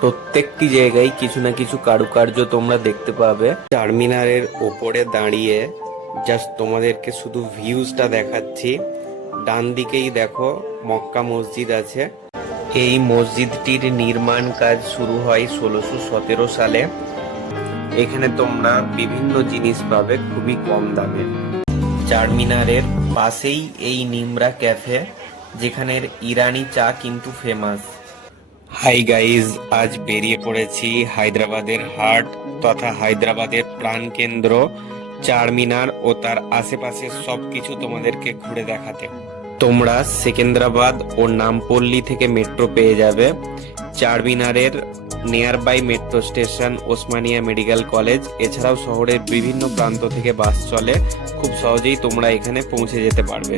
প্রত্যেকটি জায়গায় কিছু না কিছু কারুকার্য তোমরা দেখতে পাবে। চারমিনারের ওপরে দাঁড়িয়ে জাস্ট তোমাদেরকে শুধু ভিউজটা দেখাচ্ছি। ডান দিকেই দেখো মক্কা মসজিদ আছে। এই মসজিদটির নির্মাণ কাজ শুরু হয় 1617 সালে। এখানে তোমরা বিভিন্ন জিনিস পাবে খুবই কম দামে। চারমিনারের পাশেই এই নিমরা ক্যাফে, যেখানের ইরানি চা কিন্তু ফেমাস। হাই গাইজ, আজ বেরিয়ে পড়েছি হায়দ্রাবাদের হার্ট তথা হায়দ্রাবাদের প্রাণকেন্দ্র চারমিনার ও তার আশেপাশের সবকিছু তোমাদেরকে ঘুরে দেখাতে। তোমরা সেকেন্দ্রাবাদ ও নামপল্লী থেকে মেট্রো পেয়ে যাবে। চারমিনারের near by metro station Osmania medical college, এছাড়াও শহরের বিভিন্ন প্রান্ত থেকে বাস চলে। খুব সহজেই তোমরা এখানে পৌঁছে যেতে পারবে।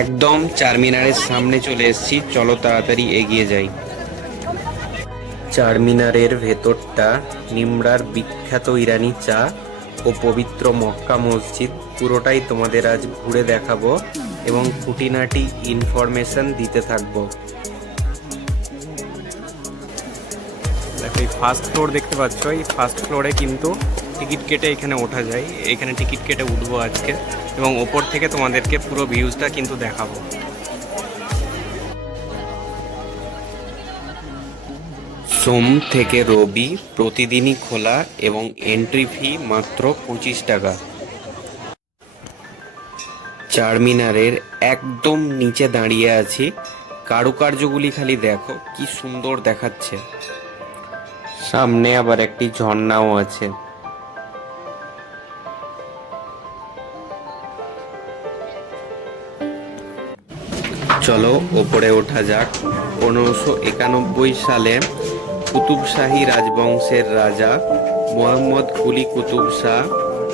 একদম চারমিনারের সামনে চলে এসেছি, চলো তাড়াতাড়ি এগিয়ে যাই। চারমিনারের ভেতরটা, নিমরার বিখ্যাত ইরানি চা ও পবিত্র মক্কা মসজিদ পুরোটাই তোমাদের আজ ঘুরে দেখাবো এবং খুঁটিনাটি ইনফরমেশন দিতে থাকবো। এই ফার্স্ট ফ্লোর দেখতে পাচ্ছ, এই ফার্স্ট ফ্লোরে কিন্তু টিকিট কেটে এখানে ওঠা যায়। এখানে টিকিট কেটে উঠবো আজকে এবং ওপর থেকে তোমাদেরকে পুরো ভিউজটা কিন্তু দেখাবো। সোম থেকে রবি প্রতিদিনই খোলা এবং এন্ট্রি ফি মাত্র 25 টাকা। চারমিনারের একদম নিচে দাঁড়িয়ে আছি, কারুকার্যগুলি খালি দেখো কি সুন্দর দেখাচ্ছে। সামনে আবার একটি ঝর্ণাও আছে। চলো ওপরে ওঠা যাক। 1591 সালে কুতুব শাহী রাজবংশের রাজা মোহাম্মদ কুলি কুতুব শাহ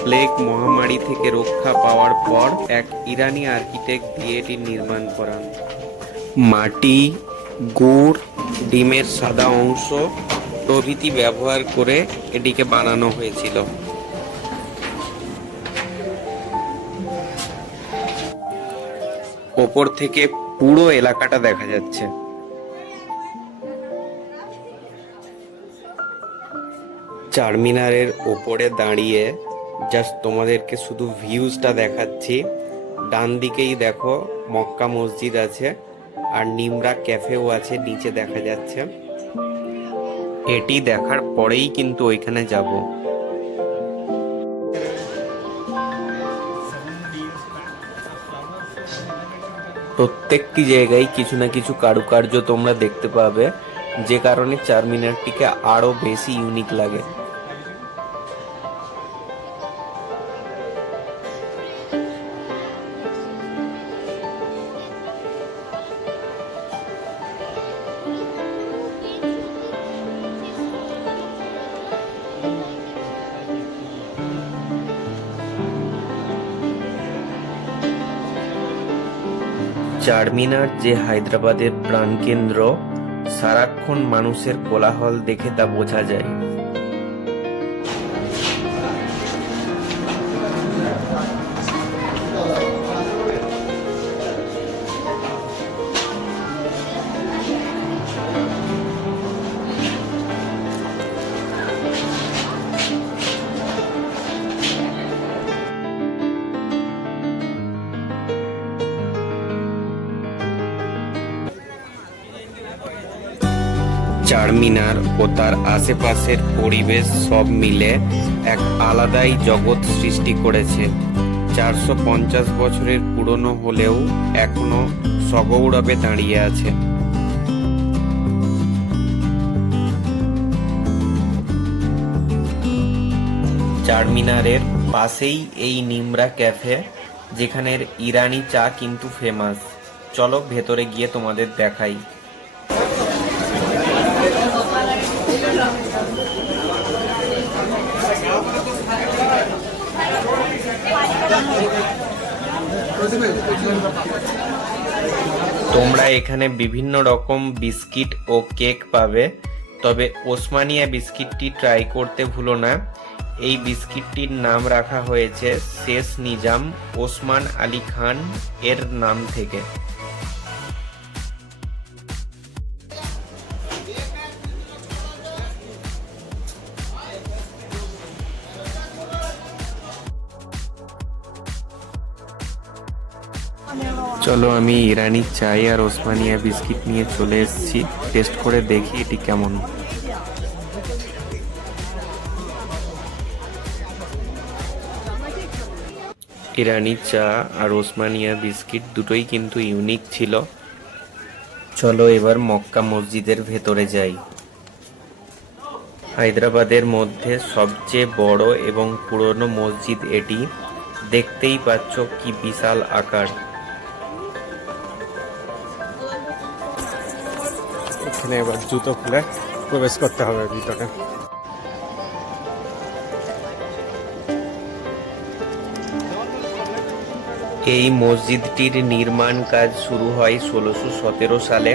প্লেগ মহামারী থেকে রক্ষা পাওয়ার পর এক ইরানি আর্কিটেক্ট দিয়ে এটি নির্মাণ করান। মাটি, গুড়, ডিমের সাদা অংশ প্রভৃতি ব্যবহার করে এটিকে বানানো হয়েছিল। ওপর থেকে পুরো এলাকাটা দেখা যাচ্ছে। চারমিনারের ওপরে দাঁড়িয়ে জাস্ট তোমাদেরকে শুধু ভিউজটা দেখাচ্ছি। ডান দিকেই দেখো মক্কা মসজিদ আছে আর নিমরা ক্যাফেও আছে, নিচে দেখা যাচ্ছে। এটি দেখার পরেই কিন্তু ওইখানে যাব। প্রত্যেকটি জায়গায় কিছু না কিছু কারুকার্য তোমরা দেখতে পাবে, যে কারণে চারমিনারটিকে আরো বেশি ইউনিক লাগে। চারমিনার যে হায়দ্রাবাদের প্রাণকেন্দ্র, সারাক্ষণ মানুষের কোলাহল দেখে তা বোঝা যায়। চারমিনার ও তার আশেপাশের পরিবেশ সব মিলে এক আলাদাই জগৎ সৃষ্টি করেছে। 450 বছরের পুরনো হলেও এখনো সগৌরবে দাঁড়িয়ে আছে। চারমিনারের পাশেই এই নিমরা ক্যাফে, যেখানের ইরানি চা কিন্তু ফেমাস। চলো ভেতরে গিয়ে তোমাদের দেখাই। তোমরা এখানে বিভিন্ন রকম বিস্কিট ও কেক পাবে, তবে ওসমানিয়া বিস্কিটটি ট্রাই করতে ভুলো না। এই বিস্কিটটির নাম রাখা হয়েছে শেষ নিজাম ওসমান আলী খান এর নাম থেকে। চলো আমি ইরানি চাই আর ওসমানিয়া বিস্কিট নিয়ে চলে এসেছি, টেস্ট করে দেখি এটি কেমন। ইরানি চা আর ওসমানিয়া বিস্কিট দুটোই কিন্তু ইউনিক ছিল। চলো এবার মক্কা মসজিদের ভেতরে যাই। হায়দ্রাবাদের মধ্যে সবচেয়ে বড় এবং পুরনো মসজিদ এটি। দেখতেই পাচ্ছ কি বিশাল আকার। এখানে এবার জুতো খুলে প্রবেশ করতে হবে ভিতরে। এই মসজিদটির নির্মাণ কাজ শুরু হয় 1617 সালে।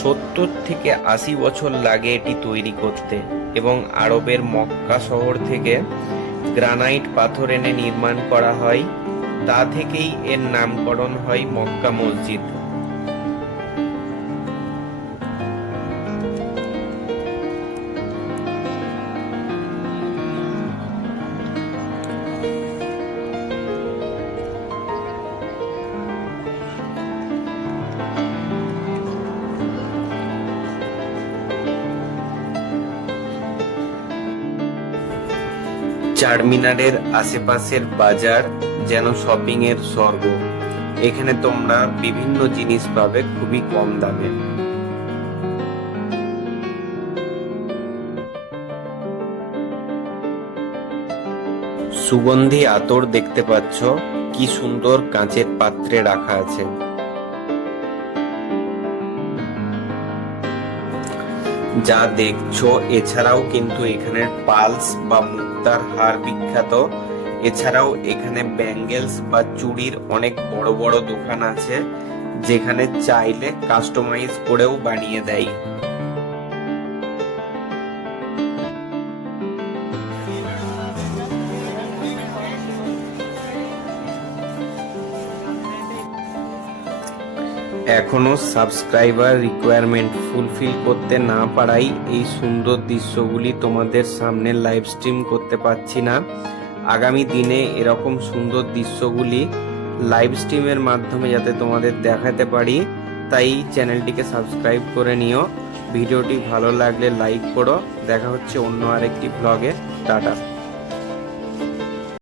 70 থেকে 80 বছর লাগে এটি তৈরি করতে এবং আরবের মক্কা শহর থেকে গ্রানাইট পাথর এনে নির্মাণ করা হয়। তা থেকেই এর নামকরণ হয় মক্কা মসজিদ। চারমিনারের আশেপাশের বাজার যেন শপিং এর স্বর্গ। এখানে তোমরা বিভিন্ন জিনিস পাবে খুবই কম দামে। সুগন্ধি আতর দেখতে পাচ্ছ, কি সুন্দর কাঁচের পাত্রে রাখা আছে। যা দেখছো এছাড়াও কিন্তু এখানের পালস বা মুক্তার হার বিখ্যাত। এছাড়াও এখানে ব্যাঙ্গেলস বা চুড়ির অনেক বড় বড় দোকান আছে, যেখানে চাইলে কাস্টমাইজ করেও বানিয়ে দেয়। এখনো সাবস্ক্রাইবার রিকোয়ারমেন্ট ফুলফিল করতে না পারাই এই সুন্দর দৃশ্যগুলি তোমাদের সামনে লাইভ স্ট্রিম করতে পারছি না। আগামী দিনে এরকম সুন্দর দৃশ্যগুলি লাইভ স্ট্রিমের মাধ্যমে যাতে তোমাদের দেখাতে পারি, তাই চ্যানেলটিকে সাবস্ক্রাইব করে নিও। ভিডিওটি ভালো লাগলে লাইক করো। দেখা হচ্ছে অন্য আরেকটি ব্লগে। টাটা।